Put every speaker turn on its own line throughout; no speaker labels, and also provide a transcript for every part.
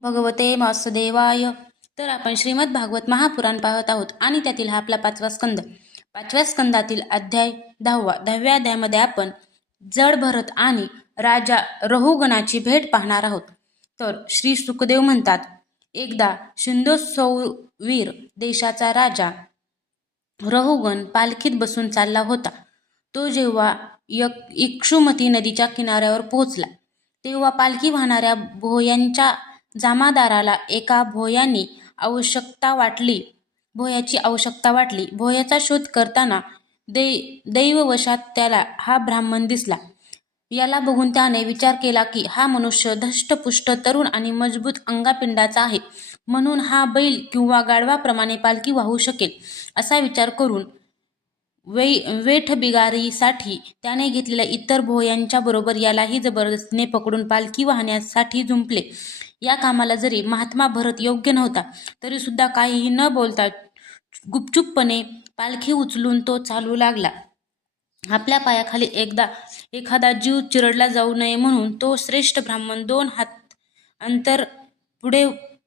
भगवते वासुदेवाय. तर आपण श्रीमद भागवत महापुराण पाहत आहोत. आणि त्यातील हा आपला पाचवा स्कंद. पाचव्या स्कंदातील अध्याय दहावा. दहाव्या अध्यायामध्ये आपण जड भरत आणि राजा रहुगणाची भेट पाहणार आहोत. तर श्री सुखदेव म्हणतात एकदा शिंदोसौवीर देशाचा राजा रहुगण पालखीत बसून चालला होता. तो जेव्हा यक इक्षुमती नदीच्या किनाऱ्यावर पोहोचला तेव्हा पालखी वाहणाऱ्या भोयांच्या जामादाराला एका भोयानी आवश्यकता वाटली. भोयाची आवश्यकता वाटली. भोयाचा शोध करताना दै दैववशात त्याला हा ब्राह्मण दिसला. याला बघून त्याने विचार केला की हा मनुष्य धष्टपुष्ट तरुण आणि मजबूत अंगापिंडाचा आहे. म्हणून हा बैल किंवा गाढवाप्रमाणे पालखी वाहू शकेल असा विचार करून वै वेठबिगारीसाठी त्याने घेतलेल्या इतर भोयांच्या बरोबर यालाही जबरदस्तीने पकडून पालखी वाहण्यासाठी जुंपले या कामाला जरी महात्मा भरत योग्य नव्हता तरी सुद्धा काहीही न बोलता गुपचूपपणे पालखी उचलून तो चालू लागला. आपल्या पायाखाली एकदा एखादा जीव चिरडला जाऊ नये म्हणून तो श्रेष्ठ ब्राह्मण दोन हात अंतर पुढे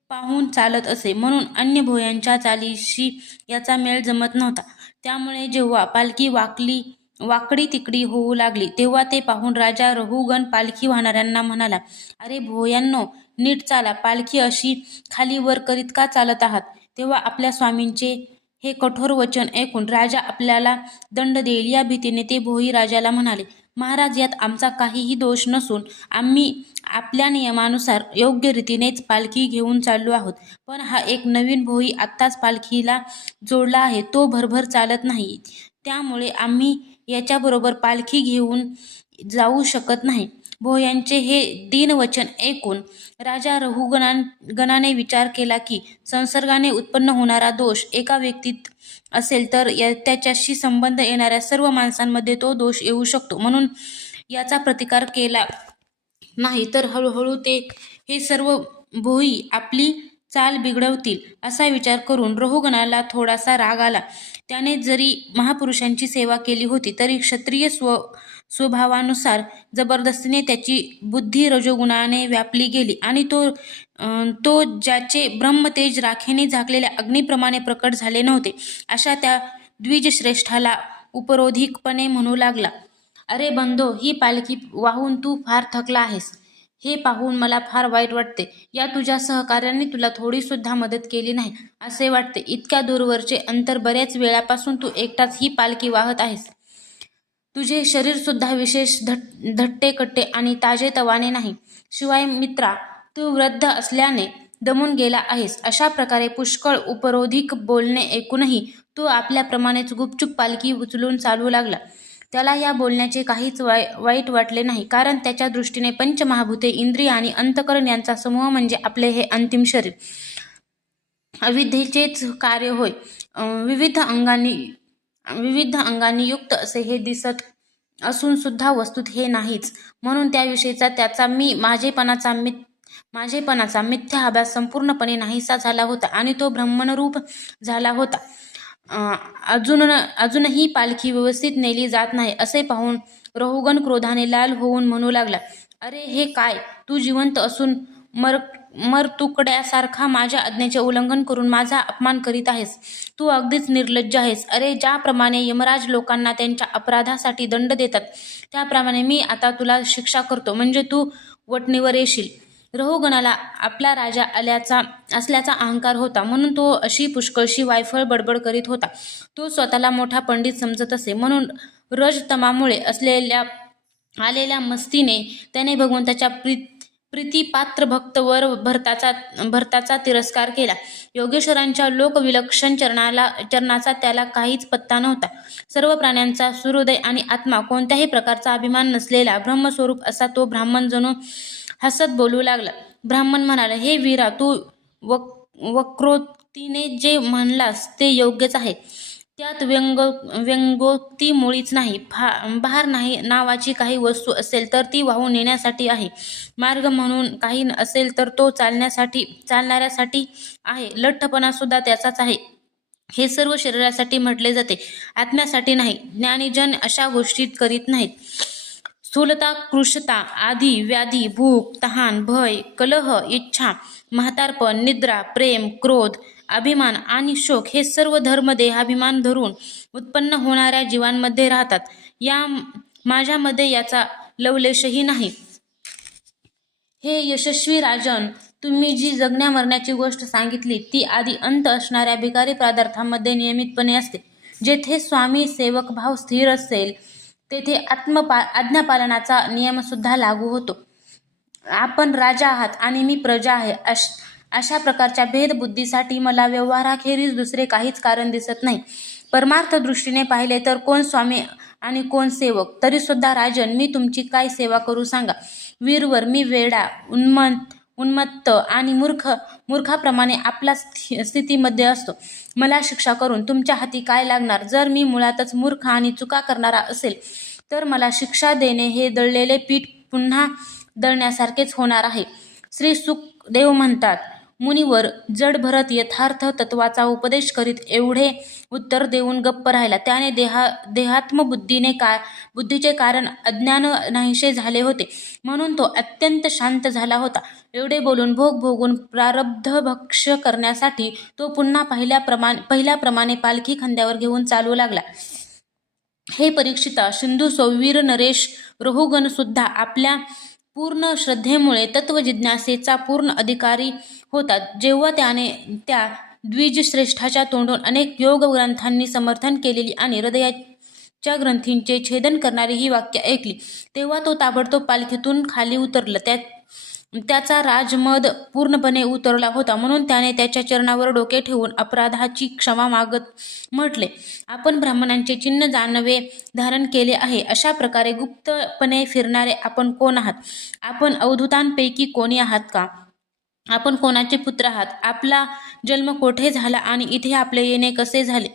पाहून चालत असे म्हणून अन्य भोयांच्या चालीशी याचा मेळ जमत नव्हता. त्यामुळे जेव्हा पालखी वाकली वाकडी तिकडी होऊ लागली. तेव्हा ते पाहून राजा रहुगण पालखी वाहणाऱ्यांना म्हणाला अरे भोयांनो नीट चाला. पालखी अशी खाली वर करीत का चालत आहात तेव्हा आपल्या स्वामींचे हे कठोर वचन ऐकून राजा आपल्याला दंड देईल. या भीतीने ते भोई राजाला म्हणाले महाराज यात आमचा काहीही दोष नसून आम्ही आपल्या नियमानुसार योग्य रीतीनेच पालखी घेऊन चाललो आहोत. पण हा एक नवीन भोई आत्ताच पालखीला जोडला आहे. तो भरभर चालत नाही. त्यामुळे आम्ही याच्याबरोबर पालखी घेऊन जाऊ शकत नाही. भोयांचे हे दीनवचन ऐकून राजा रहुगणा गणाने विचार केला की संसर्गाने उत्पन्न होणारा दोष एका व्यक्तीत असेल तर या त्याच्याशी संबंध येणाऱ्या सर्व माणसांमध्ये तो दोष येऊ शकतो. म्हणून याचा प्रतिकार केला नाही. तर हळूहळू ते हे सर्व भोई आपली चाल बिघडवतील असा विचार करून रहुगणाला थोडासा राग आला. त्याने जरी महापुरुषांची सेवा केली होती तरी क्षत्रिय स्व स्वभावानुसार जबरदस्तीने त्याची बुद्धी रजोगुणाने व्यापली गेली आणि तो तो ज्याचे ब्रह्मतेज राखेने झाकलेल्या अग्निप्रमाणे प्रकट झाले नव्हते अशा त्या द्विजश्रेष्ठाला उपरोधिकपणे म्हणू लागला अरे बंधो ही पालखी वाहून तू फार थकला आहेस. हे पाहून मला फार वाईट वाटते. या तुझ्या सहकार्याने तुला थोडीसुद्धा मदत केली नाही असे वाटते. इतक्या दूरवरचे अंतर बऱ्याच वेळापासून तू एकटाच ही पालखी वाहत आहेस. तुझे शरीरसुद्धा विशेष धट धट्टेकट्टे आणि ताजेतवाने नाही. शिवाय मित्रा तू वृद्ध असल्याने दमून गेला आहेस. अशा प्रकारे पुष्कळ उपरोधिक बोलणे ऐकूनही तो आपल्याप्रमाणेच गुपचूप पालखी उचलून चालू लागला. त्याला या बोलण्याचे काहीच वाय वाईट वाटले नाही. कारण त्याच्या दृष्टीने पंचमहाभूते इंद्रिय आणि अंतकरण यांचा समूह म्हणजे आपले हे अंतिम शरीर. अविद्येचेच कार्य होय. विविध अंगांनी विविध अंगांनी युक्त असे हे दिसत असून सुद्धा वस्तूत हे नाहीच. म्हणून त्याविषयीचा त्याचा मी माझेपणाचा मी माझेपणाचा मिथ्या अभ्यास संपूर्णपणे नाहीसा झाला होता आणि तो ब्रह्मणरूप झाला होता. अजून अजूनही पालखी व्यवस्थित नेली जात नाही असे पाहून रहुगण क्रोधाने लाल होऊन म्हणू लागला अरे हे काय? तू जिवंत असून मर मर तुकड्यासारखा माझ्या आज्ञेचे उल्लंघन करून माझा अपमान करीत आहेस. तू अगदीच निर्लज्ज आहेस. अरे ज्याप्रमाणे यमराज लोकांना त्यांच्या अपराधासाठी दंड देतात त्याप्रमाणे मी आता तुला शिक्षा करतो. म्हणजे तू वटणीवर येशील. रहुगणाला आपला राजा आल्याचा असल्याचा अहंकार होता. म्हणून तो अशी पुष्कळशी वायफळ बडबड करीत होता. तो स्वतःला मोठा पंडित समजत असे. म्हणून रजतमामुळे असलेल्या आलेल्या मस्तीने त्याने भगवंताच्या प्रीत प्रीतीपात्र भक्तवर भरताचा भरताचा तिरस्कार केला. योगेश्वरांच्या लोकविलक्षण चरणाला चरणाचा त्याला काहीच पत्ता नव्हता. सर्व प्राण्यांचा सूर्योदय आणि आत्मा कोणत्याही प्रकारचा अभिमान नसलेला ब्रह्मस्वरूप असा तो ब्राह्मण जणू हसत बोलू लागला. ब्राह्मण म्हणाला हे वीरा तू वक वक्रोक्तीने जे म्हणलास ते योग्यच आहे. त्यात व्यंग व्यंगोक्ती मुळीच नाही. फा भार नाही नावाची काही वस्तू असेल तर ती वाहून नेण्यासाठी आहे. मार्ग म्हणून काही असेल तर तो चालण्यासाठी चालणाऱ्यासाठी आहे. लठ्ठपणासुद्धा त्याचाच आहे. हे सर्व शरीरासाठी म्हटले जाते. आत्म्यासाठी नाही. ज्ञानीजन अशा गोष्टी करीत नाहीत. स्थूलता कृशता आधी व्याधी भूक तहान भय कलह इच्छा म्हातारपण निद्रा प्रेम क्रोध अभिमान आणि शोक हे सर्व धर्म देहाभिमान धरून उत्पन्न होणाऱ्या जीवांमध्ये राहतात. या माझ्यामध्ये याचा लवलेशही नाही. हे यशस्वी राजन तुम्ही जी जगण्या मरण्याची गोष्ट सांगितली ती आधी अंत असणाऱ्या भिकारी पदार्थांमध्ये नियमितपणे असते जेथे स्वामी सेवक भाव स्थिर असेल तेथे आत्मपा आज्ञापालनाचा नियमसुद्धा लागू होतो. आपण राजा आहात आणि मी प्रजा आहे. अश अशा प्रकारच्या भेदबुद्धीसाठी मला व्यवहाराखेरीज दुसरे काहीच कारण दिसत नाही. परमार्थ दृष्टीने पाहिले तर कोण स्वामी आणि कोण सेवक? तरीसुद्धा राजन मी तुमची काय सेवा करू सांगा? वीरवर मी वेडा उन्मंत उन्मत्त आणि मूर्ख मूर्खाप्रमाणे आपला स्थि स्थितीमध्ये असतो. मला शिक्षा करून तुमच्या हाती काय लागणार? जर मी मुळातच मूर्ख आणि चुका करणारा असेल तर मला शिक्षा देणे हे दळलेले पीठ पुन्हा दळण्यासारखेच होणार आहे. श्री सुखदेव म्हणतात मुनीवर जड भरत यथार्थ तत्वाचा उपदेश करीत एवढे उत्तर देऊन गप्प राहिला. त्याने देहा देहात्मबुद्धीने का बुद्धीचे कारण अज्ञान नाहीसे झाले होते. म्हणून तो अत्यंत शांत झाला होता. एवढे बोलून भोग भोगून प्रारब्ध भक्ष करण्यासाठी तो पुन्हा पहिल्याप्रमाणे पहिल्याप्रमाणे पालखी खांद्यावर घेऊन चालू लागला. हे परीक्षिता सिंधू सौवीर नरेश रोहुगणसुद्धा आपल्या पूर्ण श्रद्धेमुळे तत्वजिज्ञासेचा पूर्ण अधिकारी होतात. जेव्हा त्याने त्या द्विजश्रेष्ठाच्या तोंडून अनेक योग ग्रंथांनी समर्थन केलेली आणि हृदयाच्या ग्रंथींचे छेदन करणारी ही वाक्य ऐकली तेव्हा तो ताबडतोब पालखीतून खाली उतरला. त्या त्याचा राजमद पूर्णपणे उतरला होता. म्हणून त्याने त्याच्या चरणावर डोके ठेवून अपराधाची क्षमा मागत म्हटले आपण ब्राह्मणांचे चिन्ह जानवे धारण केले आहे. अशा प्रकारे गुप्तपणे फिरणारे आपण कोण आहात? आपण अवधूतांपैकी कोणी आहात का? आपण कोणाचे पुत्र आहात? आपला जन्म कोठे झाला आणि इथे आपले येणे कसे झाले?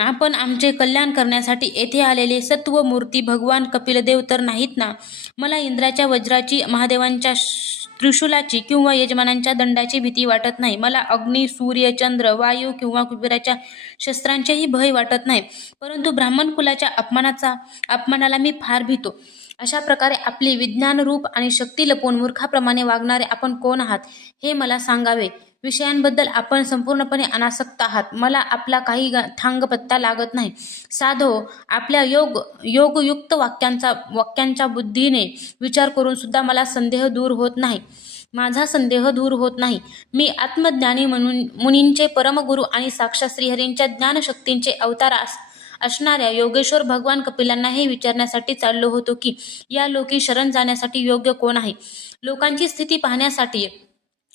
आपण आमचे कल्याण करण्यासाठी येथे आलेले सत्व मूर्ती भगवान कपिलदेव तर नाहीत ना? मला इंद्राच्या वज्राची महादेवांच्या श- त्रिशूलाची किंवा यजमानांच्या दंडाची भीती वाटत नाही. मला अग्नी सूर्य चंद्र वायू किंवा कुबेराच्या शस्त्रांचेही भय वाटत नाही. परंतु ब्राह्मण कुलाच्या अपमानाचा अपमानाला मी फार भीतो. अशा प्रकारे आपली विज्ञान रूप आणि शक्ती लपवून मूर्खाप्रमाणे वागणारे आपण कोण आहात हे मला सांगावे. विषयांबद्दल आपण संपूर्णपणे अनासक्त आहात. मला आपला काही थांग पत्ता लागत नाही. साधो आपल्या योग योगयुक्त वाक्यांचा वाक्यांच्या बुद्धीने विचार करून सुद्धा मला संदेह दूर होत नाही. माझा संदेह दूर होत नाही. मी आत्मज्ञानी म्हणून मुनींचे परमगुरू आणि साक्षात श्रीहरींच्या ज्ञानशक्तींचे अवतार अस असणाऱ्या योगेश्वर भगवान कपिलांना हे विचारण्यासाठी चाललो होतो की या लोकी शरण जाण्यासाठी योग्य कोण आहे? लोकांची स्थिती पाहण्यासाठी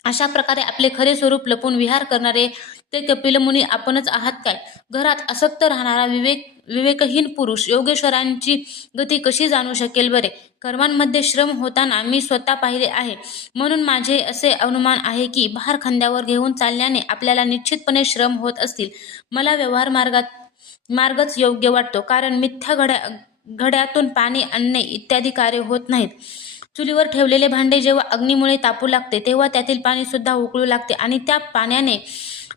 अशा प्रकारे आपले खरे स्वरूप लपून विहार करणारे ते कपिलमुनी आपणच आहात काय? घरात असक्त राहणारा विवेक विवेकहीन पुरुष योगेश्वरांची गती कशी जाणू शकेल बरे? कर्मांमध्ये श्रम होताना मी स्वतः पाहिले आहे. म्हणून माझे असे अनुमान आहे की भार खांद्यावर घेऊन चालल्याने आपल्याला निश्चितपणे श्रम होत असतील. मला व्यवहार मार्गात मार्गच योग्य वाटतो कारण मिथ्या घड्या घड्यातून पाणी आणणे इत्यादी कार्य होत नाहीत. चुलीवर ठेवलेले भांडे जेव्हा अग्नीमुळे तापू लागते तेव्हा त्यातील पाणी सुद्धा उकळू लागते आणि त्या पाण्याने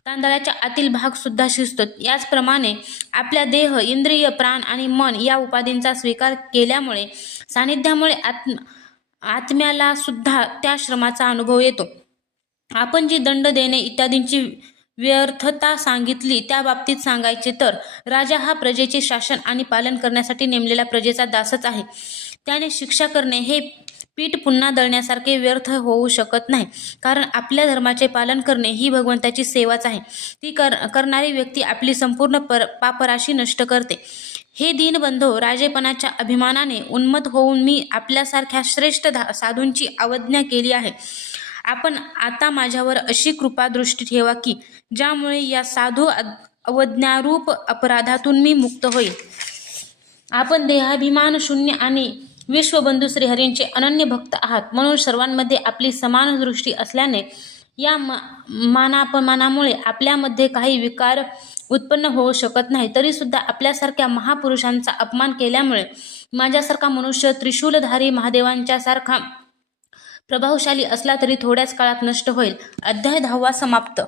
तांदळाच्या आतील भाग सुद्धा शिजतो. याचप्रमाणे आपल्या देह इंद्रिय प्राण आणि मन या उपाधींचा स्वीकार केल्यामुळे सानिध्यामुळे आत्म आत्म्याला सुद्धा त्या श्रमाचा अनुभव येतो. आपण जी दंड देणे इत्यादींची व्यर्थता सांगितली त्या बाबतीत सांगायचे तर राजा हा प्रजेचे शासन आणि पालन करण्यासाठी नेमलेला प्रजेचा दासच आहे. त्याने शिक्षा करणे हे पीठ पुन्हा दळण्यासारखे व्यर्थ होऊ शकत नाही. कारण आपल्या धर्माचे पालन करणे ही भगवंताची सेवाच आहे. ती कर करणारी व्यक्ती आपली संपूर्ण पर पापराशी नष्ट करते. हे दीनबंधो राजेपणाच्या अभिमानाने उन्मत होऊन मी आपल्यासारख्या श्रेष्ठ धा साधूंची अवज्ञा केली आहे. आपण आता माझ्यावर अशी कृपा दृष्टी ठेवा की ज्यामुळे या साधू अवज्ञारूप अपराधातून मी मुक्त होईल आपण देहाभिमान शून्य आणि विश्वबंधू श्रीहरींचे अनन्य भक्त आहात. म्हणून सर्वांमध्ये आपली समान दृष्टी असल्याने या मा मानापमानामुळे आपल्यामध्ये काही विकार उत्पन्न होऊ शकत नाही. तरीसुद्धा आपल्यासारख्या महापुरुषांचा अपमान केल्यामुळे माझ्यासारखा मनुष्य त्रिशूलधारी महादेवांच्या सारखा प्रभावशाली असला तरी थोड्याच काळात नष्ट होईल. अध्याय दहावा समाप्त.